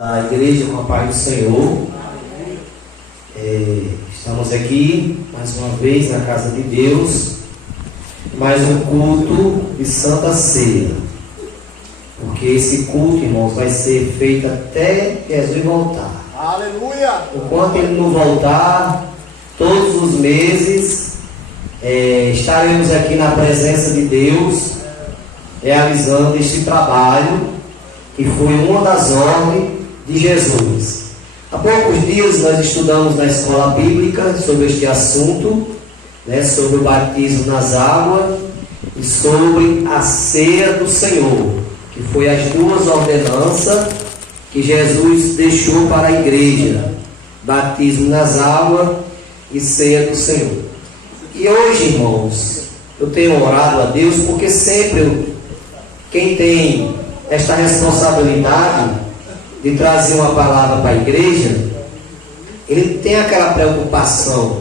A igreja com a paz do Senhor. Estamos aqui mais uma vez na casa de Deus, mais um culto de Santa Ceia, porque esse culto, irmãos, vai ser feito até Jesus voltar. Aleluia! Enquanto Ele não voltar, todos os meses estaremos aqui na presença de Deus, realizando este trabalho que foi uma das ordens de Jesus. Há poucos dias nós estudamos na escola bíblica sobre este assunto, sobre o batismo nas águas e sobre a ceia do Senhor, que foi as duas ordenanças que Jesus deixou para a igreja: batismo nas águas e ceia do Senhor. E hoje, irmãos, eu tenho orado a Deus, porque sempre quem tem esta responsabilidade de trazer uma palavra para a igreja, ele tem aquela preocupação: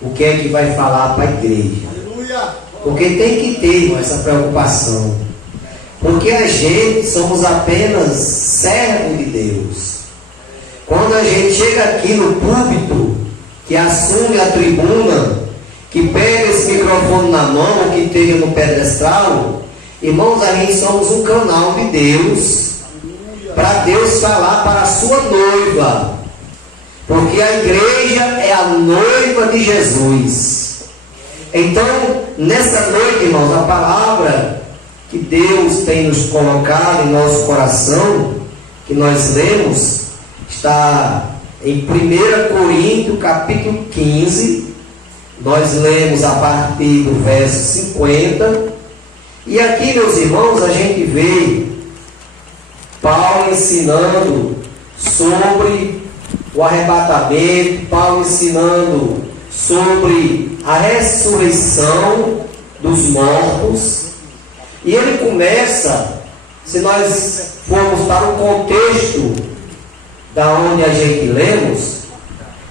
o que é que vai falar para a igreja? Aleluia! Porque tem que ter essa preocupação, porque a gente somos apenas servo de Deus. Quando a gente chega aqui no púlpito, que assume a tribuna, que pega esse microfone na mão, que esteja no pedestal, irmãos, a gente somos um canal de Deus, para Deus falar para a sua noiva, porque a igreja é a noiva de Jesus. Então, nessa noite, irmãos, a palavra que Deus tem nos colocado em nosso coração, que nós lemos, está em 1 Coríntios capítulo 15, nós lemos a partir do verso 50, e aqui, meus irmãos, a gente vê Paulo ensinando sobre o arrebatamento, Paulo ensinando sobre a ressurreição dos mortos. E ele começa, se nós formos para o contexto da onde a gente lemos,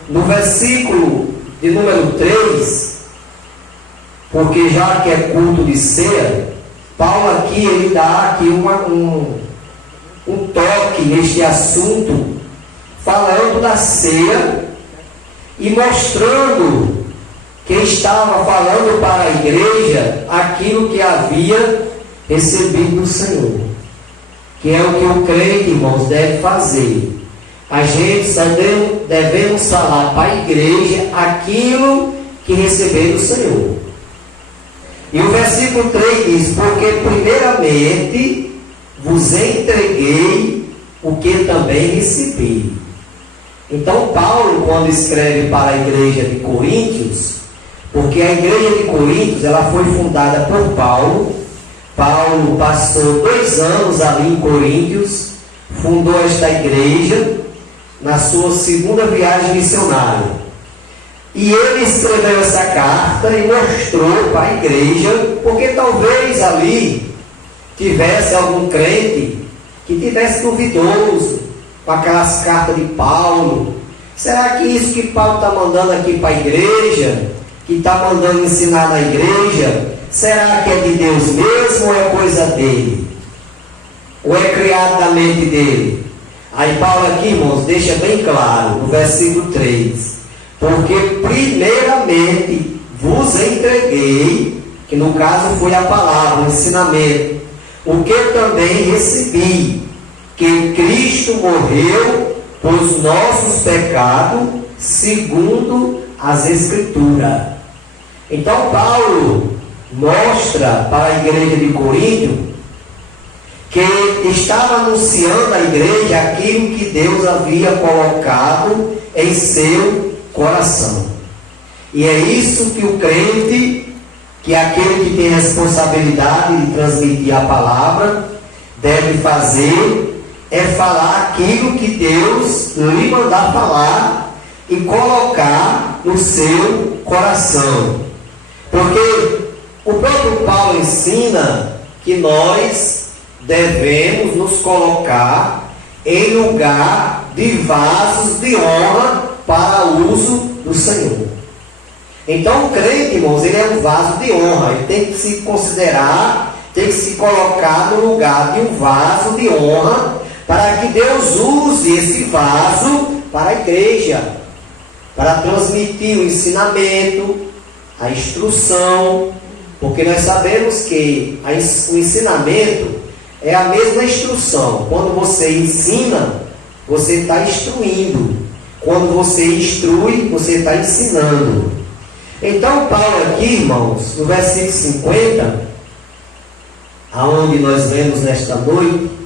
no versículo de número 3, porque já que é culto de ceia, Paulo aqui, ele dá aqui um toque neste assunto, falando da ceia e mostrando que estava falando para a igreja aquilo que havia recebido do Senhor, que é o que o crente, irmãos, deve fazer. A gente só devemos falar para a igreja aquilo que recebeu do Senhor. E o versículo 3 diz: porque primeiramente vos entreguei o que também recebi. Então Paulo, quando escreve para a igreja de Coríntios, porque a igreja de Coríntios, ela foi fundada por Paulo. Paulo passou 2 anos ali em Coríntios, fundou esta igreja na sua segunda viagem missionária. E ele escreveu essa carta e mostrou para a igreja, porque talvez ali tivesse algum crente que tivesse duvidoso com aquelas cartas de Paulo. Será que isso que Paulo está mandando aqui para a igreja, que está mandando ensinar na igreja, será que é de Deus mesmo ou é coisa dele? Ou é criado da mente dele? Aí Paulo aqui, irmãos, deixa bem claro, no versículo 3, porque primeiramente vos entreguei, que no caso foi a palavra, o ensinamento, o que eu também recebi, que Cristo morreu por nossos pecados, segundo as Escrituras. Então Paulo mostra para a igreja de Corinto que estava anunciando à igreja aquilo que Deus havia colocado em seu coração. E é isso que o crente, que é aquele que tem responsabilidade de transmitir a palavra, deve fazer, é falar aquilo que Deus lhe mandar falar e colocar no seu coração. Porque o próprio Paulo ensina que nós devemos nos colocar em lugar de vasos de honra para uso do Senhor. Então o crente, irmãos, ele é um vaso de honra, ele tem que se considerar, tem que se colocar no lugar de um vaso de honra para que Deus use esse vaso para a igreja, para transmitir o ensinamento, a instrução, porque nós sabemos que o ensinamento é a mesma instrução. Quando você ensina, você está instruindo. Quando você instrui, você está ensinando. Então Paulo aqui, irmãos, no versículo 50, aonde nós lemos nesta noite,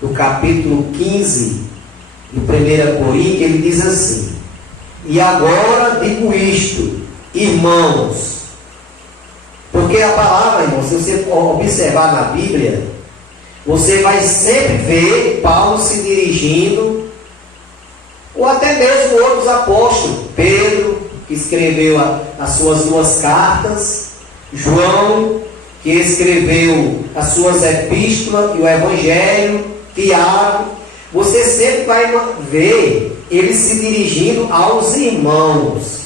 do capítulo 15 de 1 Coríntios, ele diz assim: e agora digo isto, irmãos, porque a palavra, irmãos, se você observar na Bíblia, você vai sempre ver Paulo se dirigindo, ou até mesmo outros apóstolos, Pedro, que escreveu as suas 2 cartas, João, que escreveu as suas epístolas e o Evangelho, Tiago. Você sempre vai ver ele se dirigindo aos irmãos.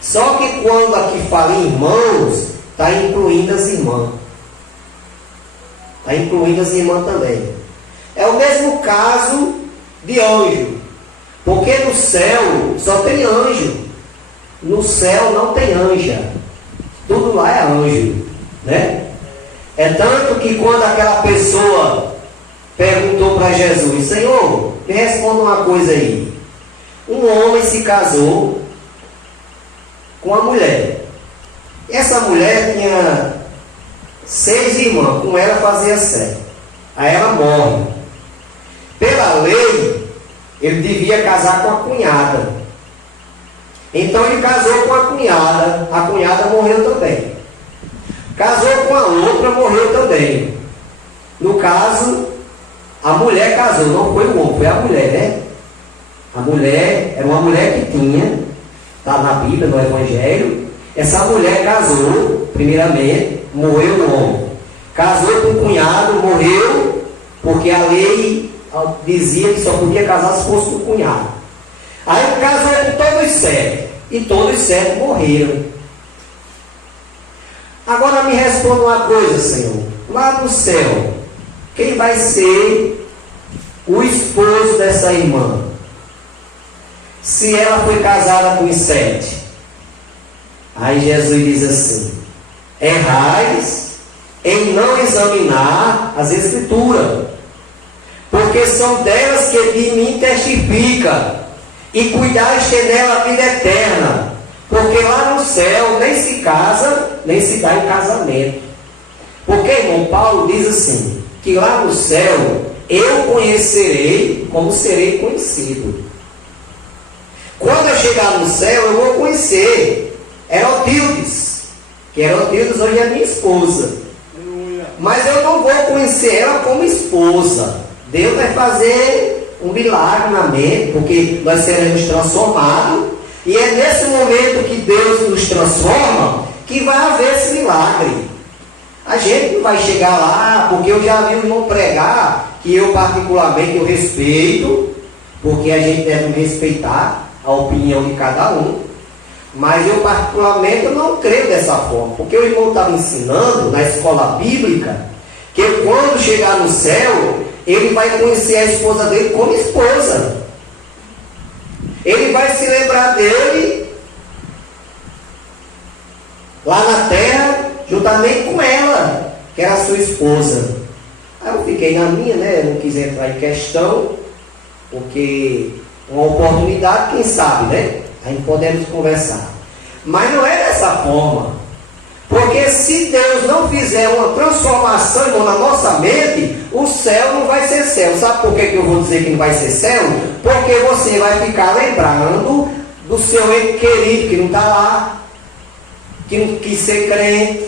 Só que quando aqui fala em irmãos, está incluindo as irmãs. Está incluindo as irmãs também. É o mesmo caso de anjo. Porque no céu só tem anjo. No céu não tem anja. Tudo lá é anjo, né? É tanto que quando aquela pessoa perguntou para Jesus: Senhor, me responda uma coisa aí. Um homem se casou com uma mulher. Essa mulher tinha 6 irmãs, com ela fazia 7. Aí ela morre. Pela lei, ele devia casar com a cunhada. Então ele casou com a cunhada morreu também. Casou com a outra, morreu também. No caso, a mulher casou, não foi o homem, foi a mulher, né? A mulher, era uma mulher que tinha, está na Bíblia, no Evangelho. Essa mulher casou, primeiramente, morreu o homem. Casou com o cunhado, morreu, porque a lei dizia que só podia casar se fosse com o cunhado. Aí casou com todos os 7, e todos os 7 morreram. Agora me responda uma coisa, Senhor. Lá no céu, quem vai ser o esposo dessa irmã? Se ela foi casada com os 7. Aí Jesus diz assim: errais em não examinar as Escrituras, porque são delas que de mim testifica, e cuidais ter nela a vida eterna, porque lá no céu nem se casa, nem se dá em casamento. Porque, irmão, Paulo diz assim, que lá no céu eu conhecerei como serei conhecido. Quando eu chegar no céu, eu vou conhecer Herotildes, que Herotildes hoje é minha esposa. Mas eu não vou conhecer ela como esposa. Deus vai fazer um milagre na mente, porque nós seremos transformados. E é nesse momento que Deus nos transforma que vai haver esse milagre. A gente não vai chegar lá, porque eu já vi o irmão pregar, que eu particularmente eu respeito, porque a gente deve respeitar a opinião de cada um. Mas eu particularmente eu não creio dessa forma, porque o irmão estava ensinando na escola bíblica que quando chegar no céu, ele vai conhecer a esposa dele como esposa. Ele vai se lembrar dele lá na terra, juntamente com ela, que era a sua esposa. Aí eu fiquei na minha, né? Eu não quis entrar em questão, porque uma oportunidade, quem sabe, né? Aí podemos conversar. Mas não é dessa forma. Porque se Deus não fizer uma transformação, irmão, na nossa mente, o céu não vai ser céu. Sabe por que eu vou dizer que não vai ser céu? Porque você vai ficar lembrando do seu ente querido que não está lá, que não quis ser crente,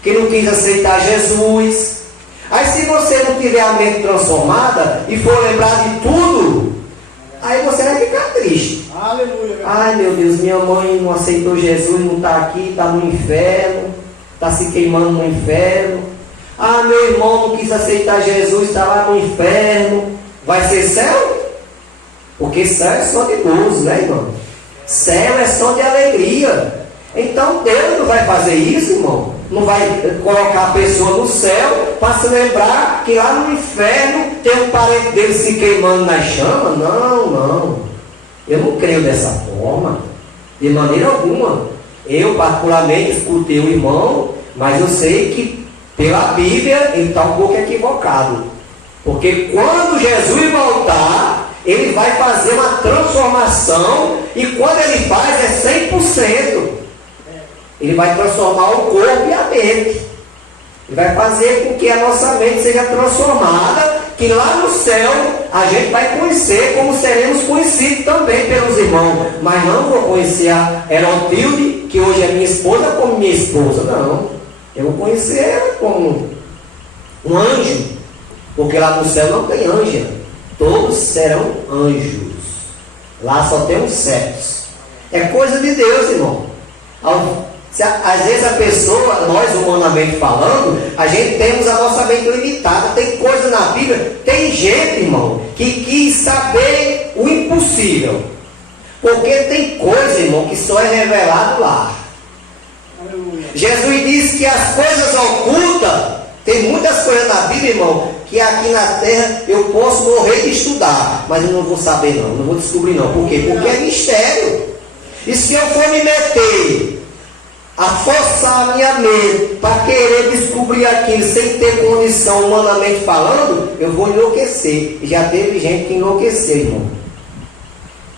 que não quis aceitar Jesus. Aí se você não tiver a mente transformada e for lembrar de tudo, aí você vai ficar triste. Aleluia. Ai meu Deus, minha mãe não aceitou Jesus, não está aqui, está no inferno, está se queimando no inferno. Ah, meu irmão não quis aceitar Jesus, está lá no inferno. Vai ser céu? Porque céu é só de gozo, né, irmão? Céu é só de alegria. Então Deus não vai fazer isso, irmão. não vai colocar a pessoa no céu para se lembrar que lá no inferno tem um parente dele se queimando nas chamas. Não, não. Eu não creio dessa forma, de maneira alguma. Eu particularmente escutei o irmão, mas eu sei que pela Bíblia ele está um pouco equivocado. Porque quando Jesus voltar, ele vai fazer uma transformação, e quando ele faz é 100%. Ele vai transformar o corpo e a mente. Ele vai fazer com que a nossa mente seja transformada, que lá no céu a gente vai conhecer como seremos conhecidos também pelos irmãos. Mas não vou conhecer a Herotilde, que hoje é minha esposa, como minha esposa. Não. Eu vou conhecer ela como um anjo. Porque lá no céu não tem anjo. Todos serão anjos. Lá só tem os céus. É coisa de Deus, irmão. Às vezes a pessoa, nós humanamente falando, a gente temos a nossa mente limitada. Tem coisa na Bíblia, tem gente, irmão, que quis saber o impossível. Porque tem coisa, irmão, que só é revelado lá. Jesus disse que as coisas ocultas, tem muitas coisas na Bíblia, irmão, que aqui na terra eu posso morrer de estudar, mas eu não vou saber não vou descobrir não. Por quê? Porque é mistério. E se eu for me meter a forçar a minha mente para querer descobrir aquilo sem ter condição humanamente falando, eu vou enlouquecer. E já teve gente que enlouqueceu, irmão.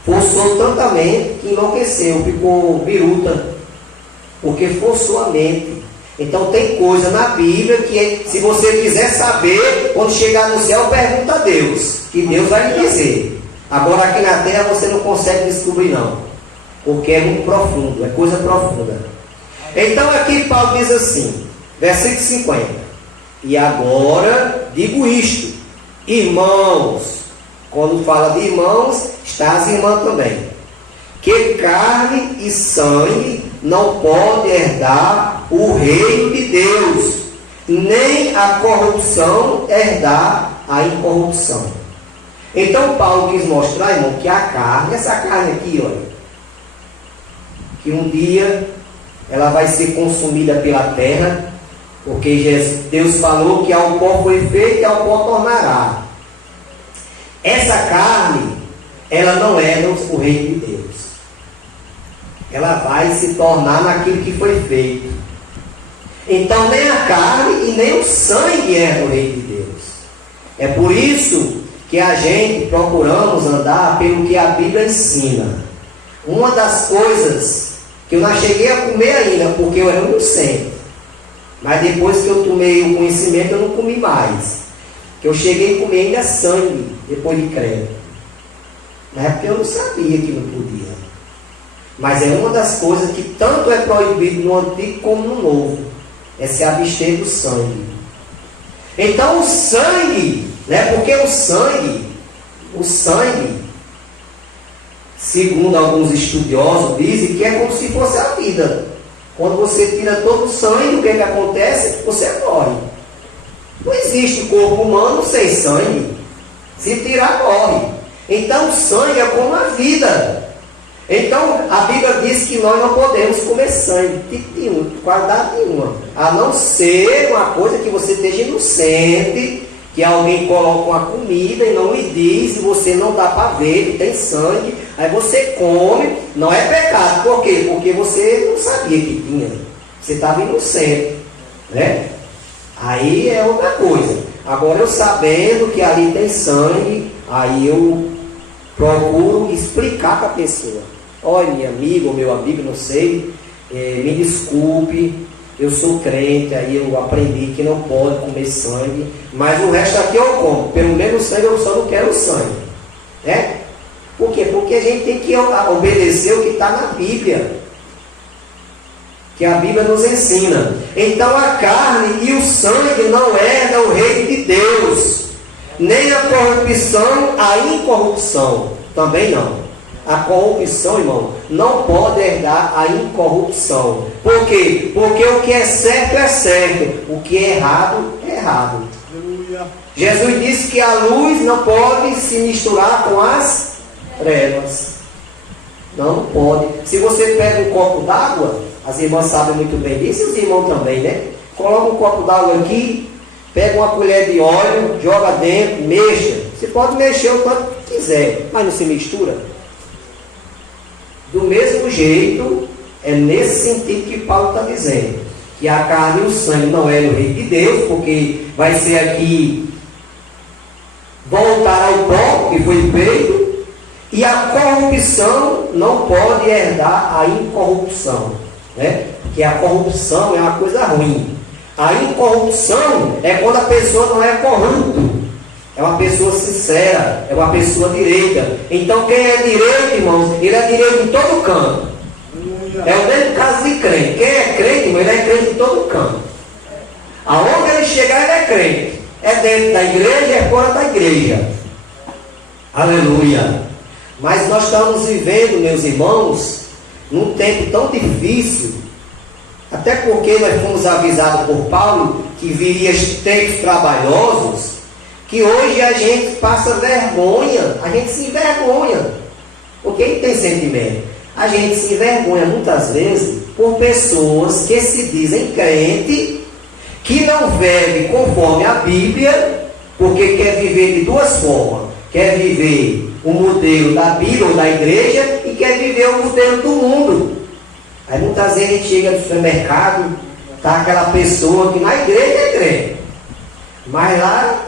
Forçou tanta mente que enlouqueceu, ficou biruta, porque forçou a mente. Então tem coisa na Bíblia que, se você quiser saber, quando chegar no céu, pergunta a Deus, que Deus vai lhe dizer. Agora aqui na terra você não consegue descobrir não, porque é muito profundo, é coisa profunda. Então aqui Paulo diz assim, versículo 50: e agora digo isto, irmãos. Quando fala de irmãos, está as irmãs também, que carne e sangue não pode herdar o reino de Deus, nem a corrupção herdar a incorrupção. Então Paulo quis mostrar, irmão, que a carne, essa carne aqui, olha, que um dia ela vai ser consumida pela terra, porque Deus falou que ao pó foi feito e ao pó tornará. Essa carne, ela não herda o reino de Deus. Ela vai se tornar naquilo que foi feito. Então nem a carne e nem o sangue herdam o reino de Deus. É por isso que a gente procuramos andar pelo que a Bíblia ensina. Uma das coisas que eu não cheguei a comer ainda, porque eu era um inocente, mas depois que eu tomei o conhecimento eu não comi mais, que eu cheguei a comer ainda sangue depois de crer. Na época eu não sabia que não podia, mas é uma das coisas que tanto é proibido no Antigo como no Novo, é se abster do sangue. Então o sangue, porque o sangue, segundo alguns estudiosos dizem que é como se fosse a vida. Quando você tira todo o sangue, o que acontece? Você morre. Não existe corpo humano sem sangue. Se tirar, morre. Então o sangue é como a vida. Então a Bíblia diz que nós não podemos comer sangue, tipo nenhum, qualidade nenhuma, a não ser uma coisa que você esteja inocente, que alguém coloca uma comida e não lhe diz, e você não dá para ver que tem sangue, aí você come, não é pecado. Por quê? Porque você não sabia que tinha, você estava inocente, né? Aí é outra coisa. Agora eu sabendo que ali tem sangue, aí eu procuro explicar para a pessoa: olha, minha amiga ou meu amigo, não sei, me desculpe, eu sou crente, aí eu aprendi que não pode comer sangue, mas o resto aqui eu como. Pelo menos sangue eu só não quero sangue, né? Por quê? Porque a gente tem que obedecer o que está na Bíblia, que a Bíblia nos ensina. Então a carne e o sangue não herdam o reino de Deus, nem a corrupção, a incorrupção também não. A corrupção, irmão, não pode herdar a incorrupção. Por quê? Porque o que é certo, o que é errado. Aleluia. Jesus disse que a luz não pode se misturar com as trevas. Não pode. Se você pega um copo d'água As irmãs sabem muito bem disso e os irmãos também, né? Coloca um copo d'água aqui, pega uma colher de óleo, joga dentro, mexa. Você pode mexer o quanto quiser, mas não se mistura. Do mesmo jeito, é nesse sentido que Paulo está dizendo. Que a carne e o sangue não é do reino de Deus, porque vai ser aqui voltar ao pó que foi feito, e a corrupção não pode herdar a incorrupção, né? Porque a corrupção é uma coisa ruim. A incorrupção é quando a pessoa não é corrupto, é uma pessoa sincera, é uma pessoa direita. Então quem é direito, irmãos, ele é direito em todo canto. É o mesmo caso de crente. Quem é crente, irmão, ele é crente em todo canto. Aonde ele chegar, ele é crente. É dentro da igreja, é fora da igreja. Aleluia. Mas nós estamos vivendo, meus irmãos, num tempo tão difícil, até porque nós fomos avisados por Paulo que viria tempos trabalhosos, que hoje a gente passa vergonha, a gente se envergonha. Porque quem tem sentimento? A gente se envergonha muitas vezes por pessoas que se dizem crente, que não vivem conforme a Bíblia, porque quer viver de duas formas. Quer viver o modelo da Bíblia ou da igreja e quer viver o modelo do mundo. Aí muitas vezes a gente chega no supermercado, está aquela pessoa que na igreja é crente, mas lá,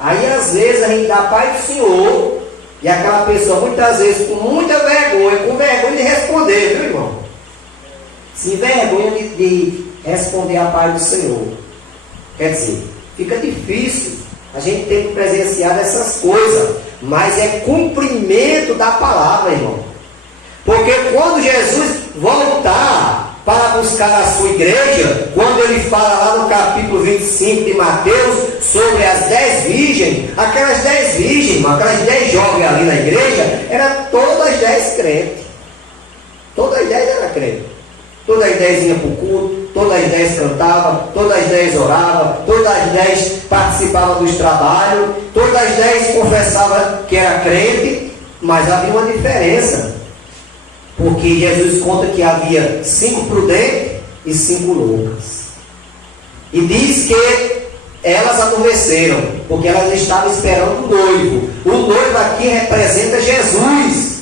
aí às vezes a gente dá a paz do Senhor, e aquela pessoa muitas vezes com muita vergonha, com vergonha de responder, viu, irmão? Se envergonha de responder a paz do Senhor. Quer dizer, fica difícil a gente ter que presenciar essas coisas, mas é cumprimento da palavra, irmão. Porque quando Jesus voltar para buscar a sua igreja, quando ele fala lá no capítulo 25 de Mateus sobre as 10 virgens, aquelas 10 virgens, aquelas 10 jovens ali na igreja, eram todas 10 crentes. Todas 10 eram crentes. Todas as 10 iam para o culto, todas as 10 cantavam, todas as 10 oravam, todas as 10 participavam dos trabalhos, todas as 10 confessavam que era crente, mas havia uma diferença. Porque Jesus conta que havia 5 prudentes e 5 loucas. E diz que elas adormeceram, porque elas estavam esperando o noivo. O noivo aqui representa Jesus.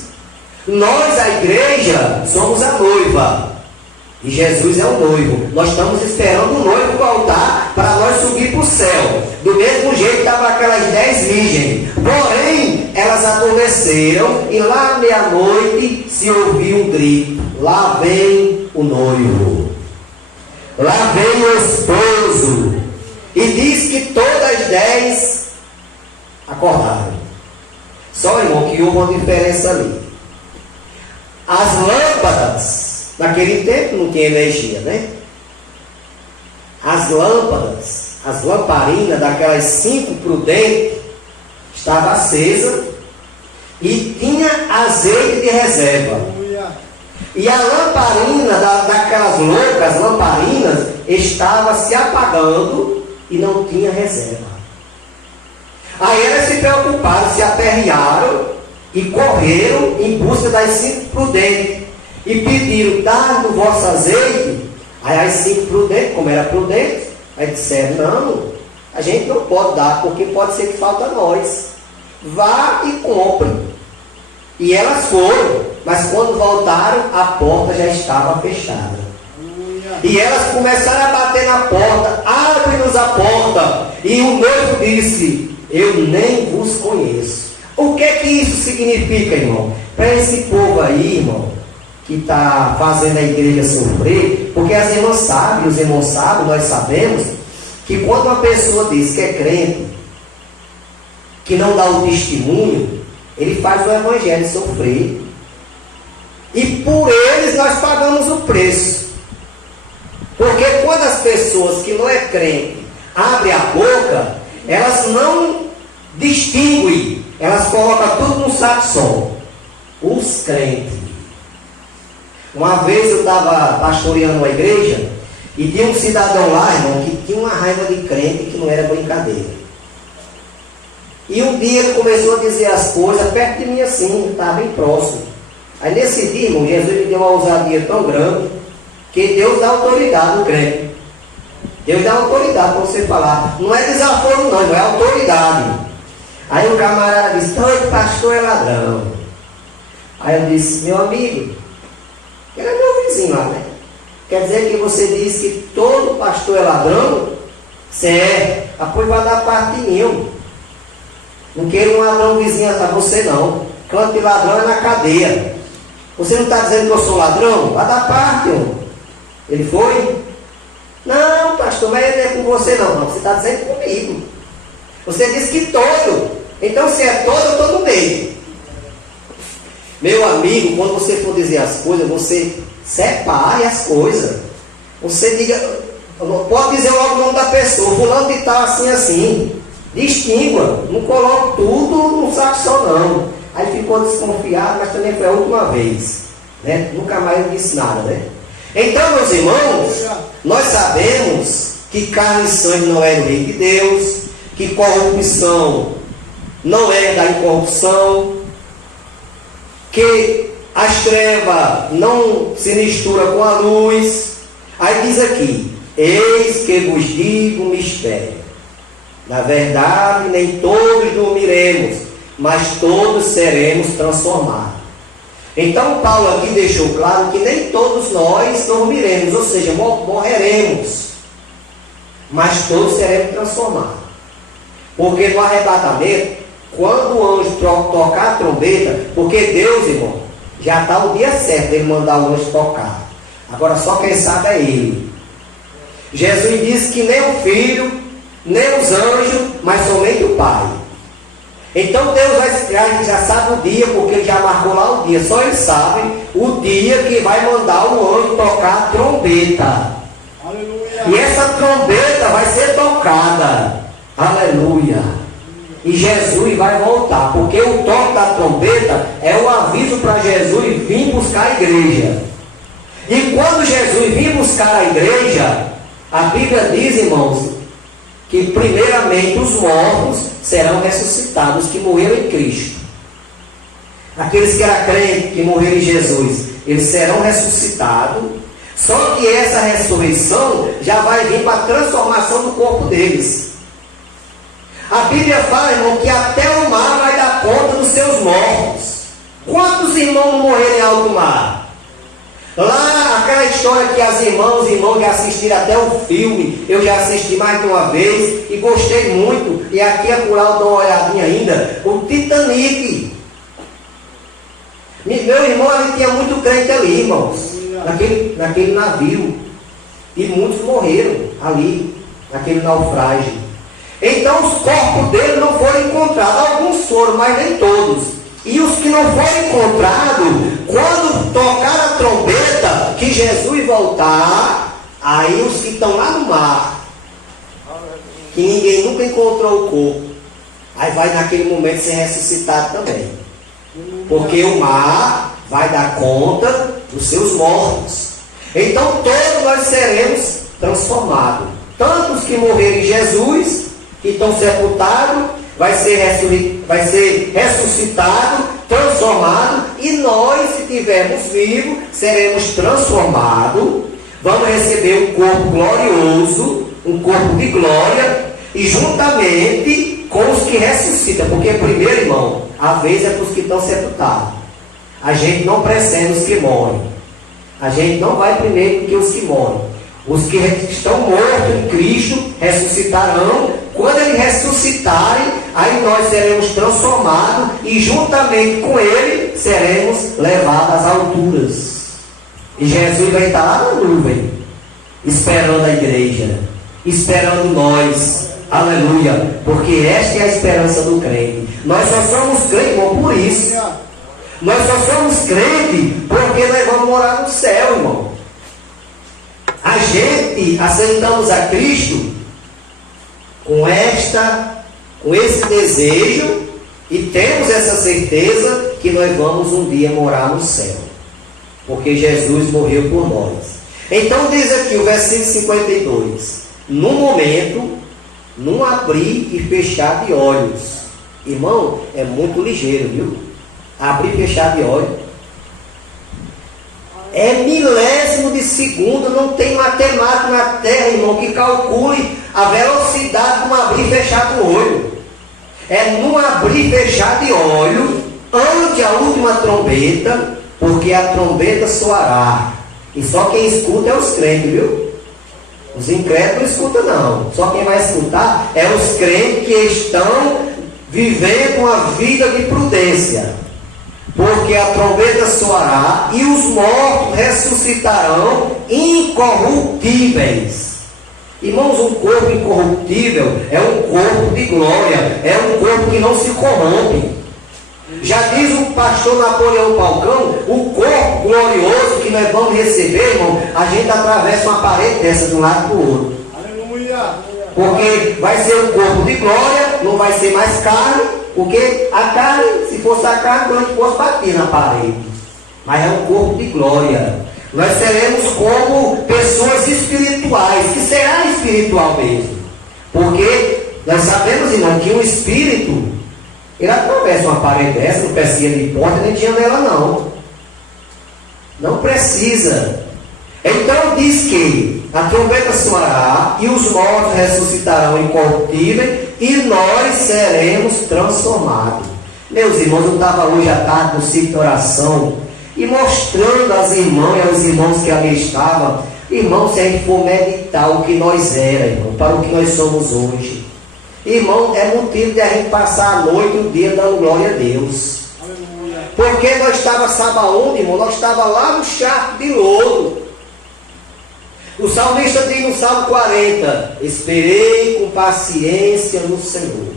Nós, a igreja, somos a noiva. E Jesus é o noivo. Nós estamos esperando o noivo voltar para nós subir para o céu. Do mesmo jeito estavam aquelas 10 virgens. Porém, elas adormeceram e lá à meia-noite se ouviu um grito. Lá vem o noivo. Lá vem o esposo. E diz que todas as 10 acordaram. Só, irmão, que houve uma diferença ali. As lâmpadas, naquele tempo não tinha energia, né? As lâmpadas, as lamparinas daquelas 5 prudentes estavam acesas e tinha azeite de reserva. E a lamparina daquelas loucas lamparinas estava se apagando e não tinha reserva. Aí elas se preocuparam, se aperrearam e correram em busca das 5 prudentes. E pediram, dá no vosso azeite. Aí as 5 prudentes, como era prudente, aí disseram, não, a gente não pode dar, porque pode ser que falta a nós. Vá e compre. E elas foram, mas quando voltaram, a porta já estava fechada. E elas começaram a bater na porta, abre-nos a porta. E o noivo disse, eu nem vos conheço. O que isso significa, irmão? Para esse povo aí, irmão, que está fazendo a igreja sofrer, porque as irmãs sabem, os irmãos sabem, nós sabemos, que quando uma pessoa diz que é crente, que não dá o testemunho, ele faz o evangelho sofrer. E por eles nós pagamos o preço. Porque quando as pessoas que não é crente abrem a boca, elas não distinguem, elas colocam tudo num saco só. Os crentes. Uma vez eu estava pastoreando uma igreja e tinha um cidadão lá, irmão, que tinha uma raiva de crente que não era brincadeira. E um dia ele começou a dizer as coisas perto de mim assim, estava bem próximo. Aí nesse dia, irmão, Jesus me deu uma ousadia tão grande Que Deus dá autoridade no crente. Deus dá autoridade para você falar. Não é desaforo não, é autoridade. Aí o camarada disse, todo pastor é ladrão. Aí eu disse, meu amigo, que era meu vizinho lá, né? Quer dizer que você diz que todo pastor é ladrão? Você é. Depois vai dar parte de mim. Não quero um ladrão vizinho a você não. Canto de ladrão é na cadeia. Você não está dizendo que eu sou ladrão? Vai dar parte, homem. Ele foi? Não, pastor, mas não é com você não. Não, você está dizendo comigo. Você disse que todo. Então se é todo, eu estou no meio. Meu amigo, quando você for dizer as coisas, você separe as coisas. Você diga, pode dizer logo o nome da pessoa, fulano de tal, assim, assim. Distingua, não coloque tudo num saco só não. Aí ficou desconfiado, mas também foi a última vez, né? Nunca mais eu disse nada, né? Então, meus irmãos, nós sabemos que carne e sangue não é do reino de Deus, que corrupção não é da incorrupção, que as trevas não se misturam com a luz. Aí diz aqui, eis que vos digo um mistério. Na verdade, nem todos dormiremos, mas todos seremos transformados. Então, Paulo aqui deixou claro que nem todos nós dormiremos, ou seja, morreremos, mas todos seremos transformados. Porque no arrebatamento, quando o anjo tocar a trombeta, porque Deus, irmão, já está o dia certo de ele mandar o anjo tocar. Agora só quem sabe é ele. Jesus disse que nem o Filho, nem os anjos, mas somente o Pai. Então Deus vai explicar, a gente já sabe o dia, porque ele já marcou lá o dia. Só ele sabe o dia que vai mandar o anjo tocar a trombeta. Aleluia. E essa trombeta vai ser tocada. Aleluia. E Jesus vai voltar, porque o toque da trombeta é o aviso para Jesus vir buscar a igreja. E quando Jesus vir buscar a igreja, a Bíblia diz, irmãos, que primeiramente os mortos serão ressuscitados, que morreram em Cristo. Aqueles que eram crentes, que morreram em Jesus, eles serão ressuscitados. Só que essa ressurreição já vai vir para a transformação do corpo deles. A Bíblia fala, irmão, que até o mar vai dar conta dos seus mortos. Quantos irmãos morreram em alto mar? Lá, aquela história que os irmãos já assistiram até o filme, eu já assisti mais de uma vez e gostei muito, e aqui acolá eu dou uma olhadinha ainda, o Titanic. Meu irmão, ali tinha muito crente ali, irmãos, naquele navio, e muitos morreram ali, naquele naufrágio. Então os corpos deles não foram encontrados, alguns foram, mas nem todos. E os que não foram encontrados, quando tocar a trombeta, que Jesus voltar, aí os que estão lá no mar, que ninguém nunca encontrou o corpo, aí vai naquele momento ser ressuscitado também. Porque o mar vai dar conta dos seus mortos. Então todos nós seremos transformados. Tanto os que morreram em Jesus, que estão sepultados, vai ser ressuscitado, transformado, e nós, se estivermos vivos, seremos transformados, vamos receber um corpo glorioso, um corpo de glória, e juntamente com os que ressuscitam, porque primeiro, irmão, a vez é para os que estão sepultados. A gente não precede os que morrem. A gente não vai primeiro do que os que morrem. Os que estão mortos em Cristo ressuscitarão. Quando eles ressuscitarem, aí nós seremos transformados e juntamente com ele seremos levados às alturas. E Jesus vai estar lá na nuvem, esperando a igreja, esperando nós. Aleluia. Porque esta é a esperança do crente. Nós só somos crentes, irmão, por isso. Nós só somos crentes porque nós vamos morar no céu, irmão. A gente aceitamos a Cristo com esse desejo e temos essa certeza que nós vamos um dia morar no céu, porque Jesus morreu por nós. Então diz aqui o versículo 52: no momento, num abrir e fechar de olhos. Irmão, é muito ligeiro, viu? Abrir e fechar de olhos É milésimo de segundo, não tem matemática na terra, irmão, que calcule a velocidade de um abrir e fechar do olho. É num abrir e fechar de olho, ante a última trombeta, porque a trombeta soará. E só quem escuta é os crentes, viu? Os incrédulos não escutam não. Só quem vai escutar é os crentes que estão vivendo uma vida de prudência. Porque a trombeta soará e os mortos ressuscitarão incorruptíveis. Irmãos, um corpo incorruptível é um corpo de glória, é um corpo que não se corrompe. Já diz o pastor Napoleão Falcão, o corpo glorioso que nós vamos receber, irmão, a gente atravessa uma parede dessa de um lado para o outro. Aleluia! Porque vai ser um corpo de glória, não vai ser mais carne, porque a carne, se fosse a carne, a gente fosse bater na parede. Mas é um corpo de glória. Nós seremos como pessoas espirituais, que será espiritual mesmo. Porque nós sabemos, irmão, que o espírito, ele atravessa uma parede dessa, não precisa de porta nem de janela não. Não precisa. Então diz que a trombeta soará e os mortos ressuscitarão incorruptíveis e nós seremos transformados. Meus irmãos, eu estava hoje à tarde no ciclo de oração e mostrando às irmãs e aos irmãos que ali estavam, irmão, se a gente for meditar o que nós éramos, irmão, para o que nós somos hoje, irmão, é motivo de a gente passar a noite e o dia dando glória a Deus. Aleluia. Porque nós estávamos, sabe aonde, irmão? Nós estávamos lá no charco de lodo. O salmista diz no Salmo 40: esperei com paciência no Senhor.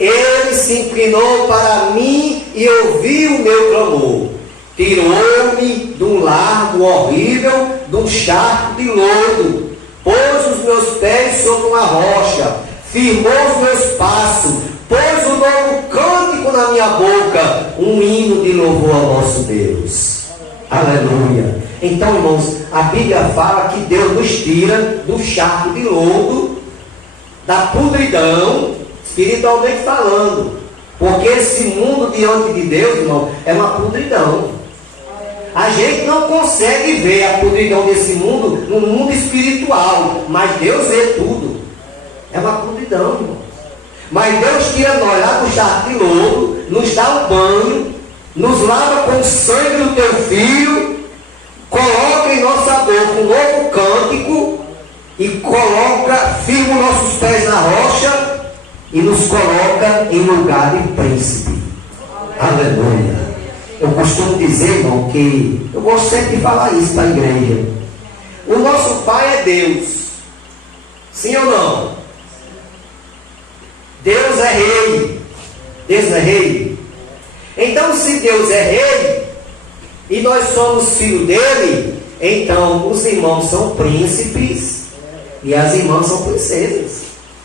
Ele se inclinou para mim e ouviu o meu clamor. Tirou-me de um largo horrível, de um charco de lodo. Pôs os meus pés sobre uma rocha. Firmou os meus passos. Pôs um novo cântico na minha boca. Um hino de louvor ao nosso Deus. Aleluia. Então, irmãos, a Bíblia fala que Deus nos tira do charco de lodo, da podridão, espiritualmente falando. Porque esse mundo diante de Deus, irmão, é uma podridão. A gente não consegue ver a podridão desse mundo no mundo espiritual, mas Deus vê tudo. É uma podridão, irmão. Mas Deus tira nós lá do charco de lodo, nos dá um banho, nos lava com o sangue do teu filho, coloca em nossa boca um novo cântico e firma os nossos pés na rocha e nos coloca em lugar de príncipe. Aleluia. Eu costumo dizer, irmão, que eu gosto sempre de falar isso para a igreja. O nosso Pai é Deus. Sim ou não? Deus é rei. Deus é rei. Então, se Deus é rei e nós somos filhos dele, então os irmãos são príncipes e as irmãs são princesas.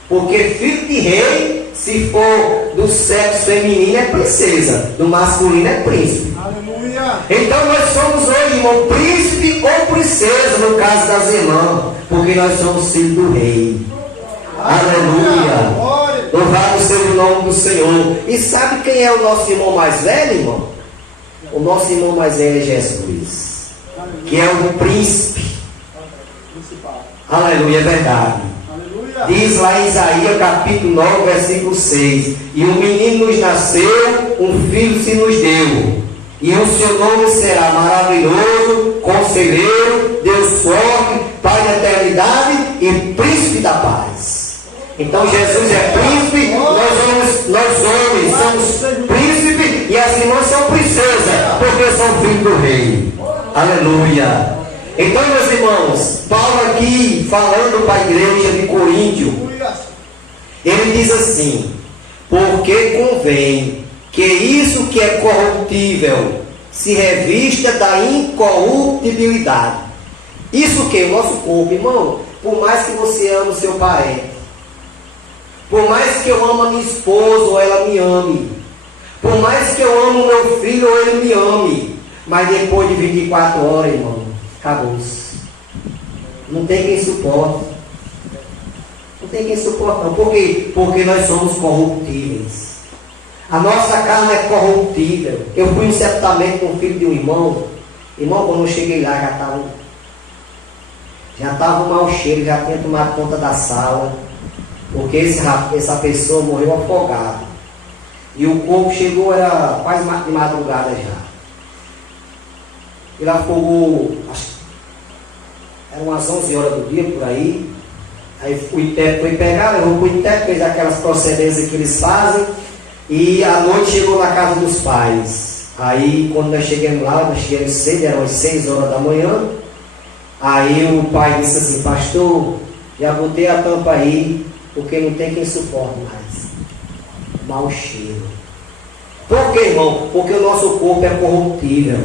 Porque filho de rei, se for do sexo feminino, é princesa, do masculino é príncipe. Aleluia. Então nós somos hoje, irmão, príncipe ou princesa, no caso das irmãs, porque nós somos filhos do rei. Aleluia. Louvado seja o nome do Senhor. E sabe quem é o nosso irmão mais velho, irmão? O nosso irmão mais velho é Jesus, que é o príncipe. Aleluia, é verdade. Diz lá em Isaías capítulo 9, versículo 6: e um menino nos nasceu, um filho se nos deu, e o seu nome será maravilhoso, conselheiro, Deus forte, Pai da eternidade e príncipe da paz. Então Jesus é príncipe, nós homens somos príncipe e as irmãs são princesas, porque são filhos do rei. Aleluia. Então, meus irmãos, Paulo aqui falando para a igreja de Coríntio, ele diz assim: porque convém que isso que é corruptível se revista da incorruptibilidade. Isso que é o nosso corpo, irmão. Por mais que você ame o seu parente, por mais que eu ame a minha esposa ou ela me ame, por mais que eu ame o meu filho ou ele me ame, mas depois de 24 horas, irmão, acabou-se. Não tem quem suporte. Não tem quem suporte, não. Por quê? Porque nós somos corruptíveis. A nossa carne é corruptível. Eu fui em sepultamento com o filho de um irmão. Irmão, quando eu cheguei lá, já estava um mau cheiro, já tinha tomado conta da sala, porque essa pessoa morreu afogada. E o corpo chegou, era quase de madrugada já. Ele afogou, acho que eram umas 11 horas do dia, por aí. Aí o intérprete foi pegar, levou para o intérprete, fez aquelas procedências que eles fazem. E à noite chegou na casa dos pais. Aí quando nós chegamos lá, nós chegamos cedo, eram as 6 horas da manhã. Aí o pai disse assim: pastor, já botei a tampa aí, porque não tem quem suporte mais. Mau cheiro. Por quê, irmão? Porque o nosso corpo é corruptível.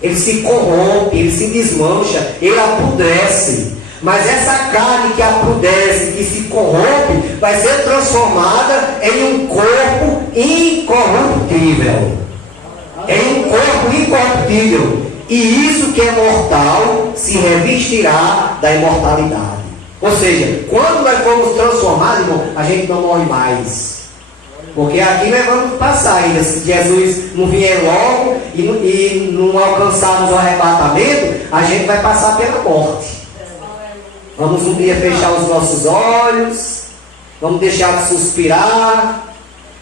Ele se corrompe, ele se desmancha, ele apodrece. Mas essa carne que apodrece, que se corrompe, vai ser transformada em um corpo incorruptível. Em um corpo incorruptível. E isso que é mortal se revestirá da imortalidade. Ou seja, quando nós formos transformados, irmão, a gente não morre mais. Porque aqui nós vamos passar ainda. Se Jesus não vier logo e não alcançarmos o arrebatamento, a gente vai passar pela morte. Vamos um dia fechar os nossos olhos, vamos deixar de suspirar,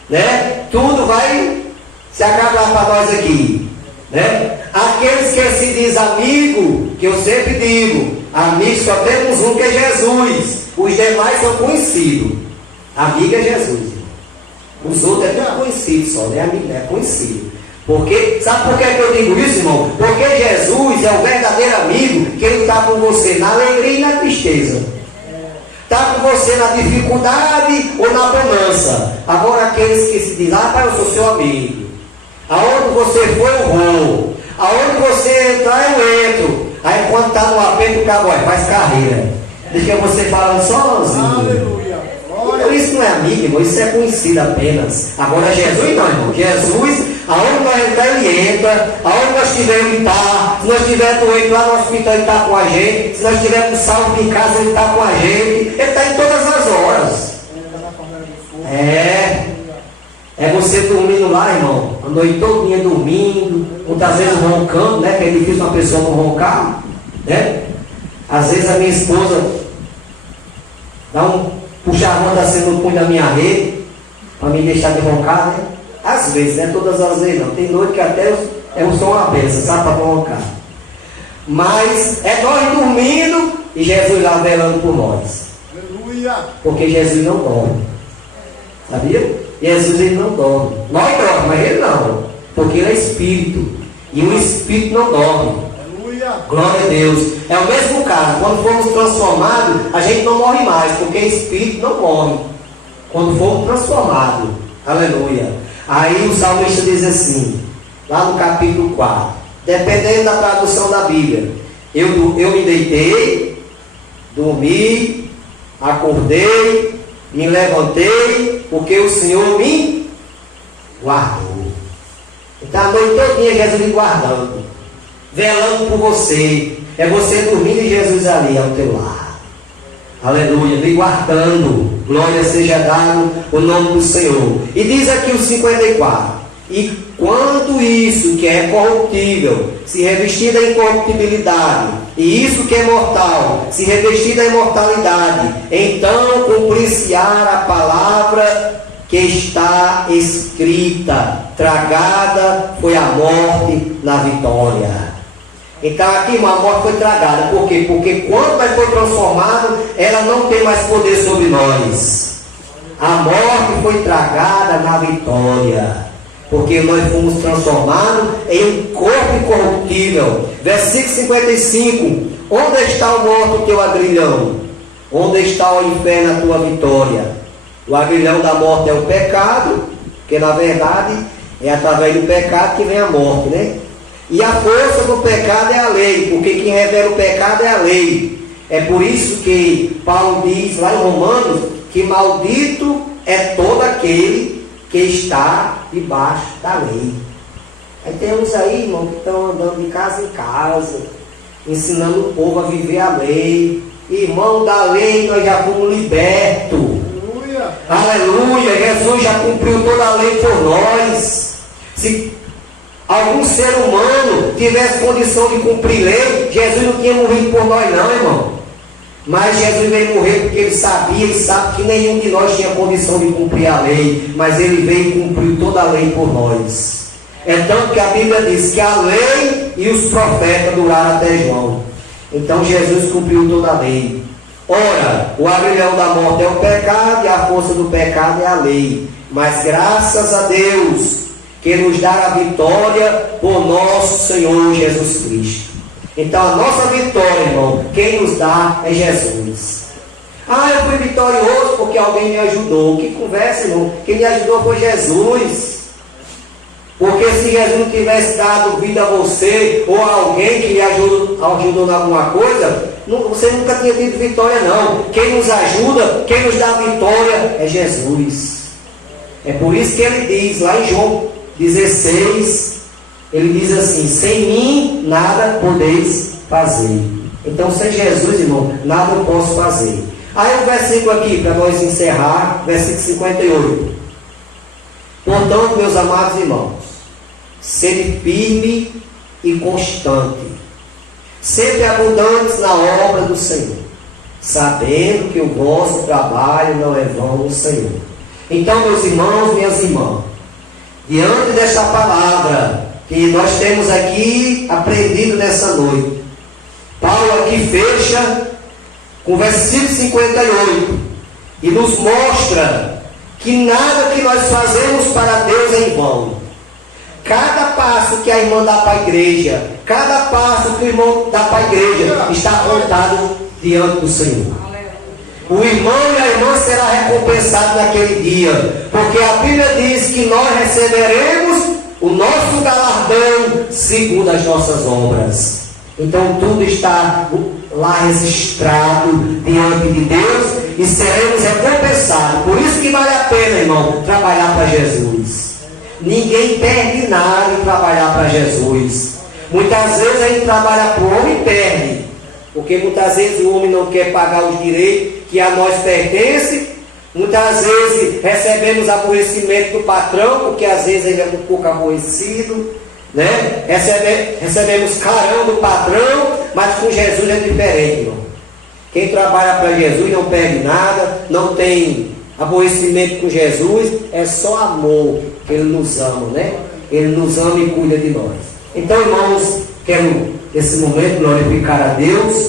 né? Tudo vai se acabar para nós aqui, né? Aqueles que se diz amigo, que eu sempre digo, amigos só temos um, que é Jesus. Os demais são conhecidos. Amigo é Jesus. Os outros é tudo conhecido só, né? Amigo é conhecido. Porque, sabe por que eu digo isso, irmão? Porque Jesus é o verdadeiro amigo, que ele está com você na alegria e na tristeza. Está com você na dificuldade ou na bonança. Agora aqueles que se dizem: ah, pai, eu sou seu amigo. Aonde você for, eu vou. Aonde você entrar, eu entro. Aí quando está no aperto, o cabo faz carreira. Deixa você falando sozinho. Aleluia. Então isso não é amigo, irmão, isso é conhecido apenas. Agora Jesus não, irmão. Jesus, aonde nós entrar, ele entra. Aonde nós estivermos, ele está. Se nós estivermos doentes lá no hospital, ele está com a gente. Se nós estivermos salvos em casa, ele está com a gente. Ele está em todas as horas. É você dormindo lá, irmão, a noite todinha dormindo, muitas vezes roncando, né? Que é difícil uma pessoa não roncar, né? Às vezes a minha esposa dá um puxa-manda assim no punho da minha rede, para me deixar de roncar, né? Às vezes, né? Todas as vezes não. Tem noite que até eu sou uma benção, sabe, para roncar. Mas é nós dormindo e Jesus lá velando por nós. Aleluia! Porque Jesus não dorme. Sabia? Jesus ele não dorme. Nós dormimos, mas ele não. Porque ele é espírito. E o espírito não dorme. Aleluia. Glória a Deus. É o mesmo caso. Quando formos transformados, a gente não morre mais. Porque o espírito não morre. Quando formos transformados. Aleluia. Aí o salmista diz assim, lá no capítulo 4. Dependendo da tradução da Bíblia. Eu me deitei, dormi, acordei, me levantei, porque o Senhor me guardou. Então a noite todinha Jesus me guardando, velando por você. É você dormindo e Jesus ali ao teu lado. Aleluia, me guardando. Glória seja dado o nome do Senhor. E diz aqui o 54. E quando isso que é corruptível se revestir da incorruptibilidade, e isso que é mortal se revestir da imortalidade, então cumprir-se-á a palavra que está escrita: tragada foi a morte na vitória. Então aqui, irmão, a morte foi tragada. Por quê? Porque quando nós foi transformado, ela não tem mais poder sobre nós. A morte foi tragada na vitória. Porque nós fomos transformados em um corpo incorruptível. Versículo 55. Onde está o morto o teu agrilhão? Onde está o inferno a tua vitória? O agrilhão da morte é o pecado, porque na verdade é através do pecado que vem a morte, né? E a força do pecado é a lei, porque quem revela o pecado é a lei. É por isso que Paulo diz lá em Romanos que maldito é todo aquele que está debaixo da lei. Aí temos aí, irmão, que estão andando de casa em casa, ensinando o povo a viver a lei. Irmão, da lei nós já fomos libertos. Aleluia! Jesus já cumpriu toda a lei por nós. algum ser humano tivesse condição de cumprir lei, Jesus não tinha morrido por nós não, irmão. Mas Jesus veio morrer porque ele sabe que nenhum de nós tinha condição de cumprir a lei, mas ele veio e cumpriu toda a lei por nós. É tanto que a Bíblia diz que a lei e os profetas duraram até João. Então Jesus cumpriu toda a lei. Ora, o aguilhão da morte é o pecado e a força do pecado é a lei. Mas graças a Deus que nos dá a vitória por nosso Senhor Jesus Cristo. Então a nossa vitória, irmão, quem nos dá é Jesus. Ah, eu fui vitorioso porque alguém me ajudou. Que conversa, irmão. Quem me ajudou foi Jesus. Porque se Jesus não tivesse dado vida a você, ou a alguém que lhe ajudou em alguma coisa, você nunca tinha tido vitória não. Quem nos ajuda, quem nos dá a vitória é Jesus. É por isso que ele diz lá em João 16, ele diz assim: sem mim nada podeis fazer. Então sem Jesus, irmão, nada eu posso fazer. Aí o versículo aqui, para nós encerrar, versículo 58. Portanto, meus amados irmãos, sede firme e constante, sempre abundantes na obra do Senhor, sabendo que o vosso trabalho não é vão no Senhor. Então, meus irmãos, minhas irmãs, diante desta palavra que nós temos aqui aprendido nessa noite, Paulo aqui fecha com o versículo 58 e nos mostra que nada que nós fazemos para Deus é em vão. Cada passo que a irmã dá para a igreja, cada passo que o irmão dá para a igreja, está apontado diante do Senhor. O irmão e a irmã será recompensado naquele dia, porque a Bíblia diz que nós receberemos o nosso galardão segundo as nossas obras. Então tudo está lá registrado diante de Deus e seremos recompensados. Por isso que vale a pena, irmão, trabalhar para Jesus. Ninguém perde nada em trabalhar para Jesus. Muitas vezes a gente trabalha para o homem e perde, porque muitas vezes o homem não quer pagar os direitos que a nós pertencem. Muitas vezes recebemos aborrecimento do patrão, porque às vezes ele é um pouco aborrecido, né? Recebemos carão do patrão, mas com Jesus é diferente, irmão. Quem trabalha para Jesus não perde nada, não tem aborrecimento com Jesus, é só amor, que Ele nos ama, né? Ele nos ama e cuida de nós. Então, irmãos, quero nesse momento glorificar a Deus.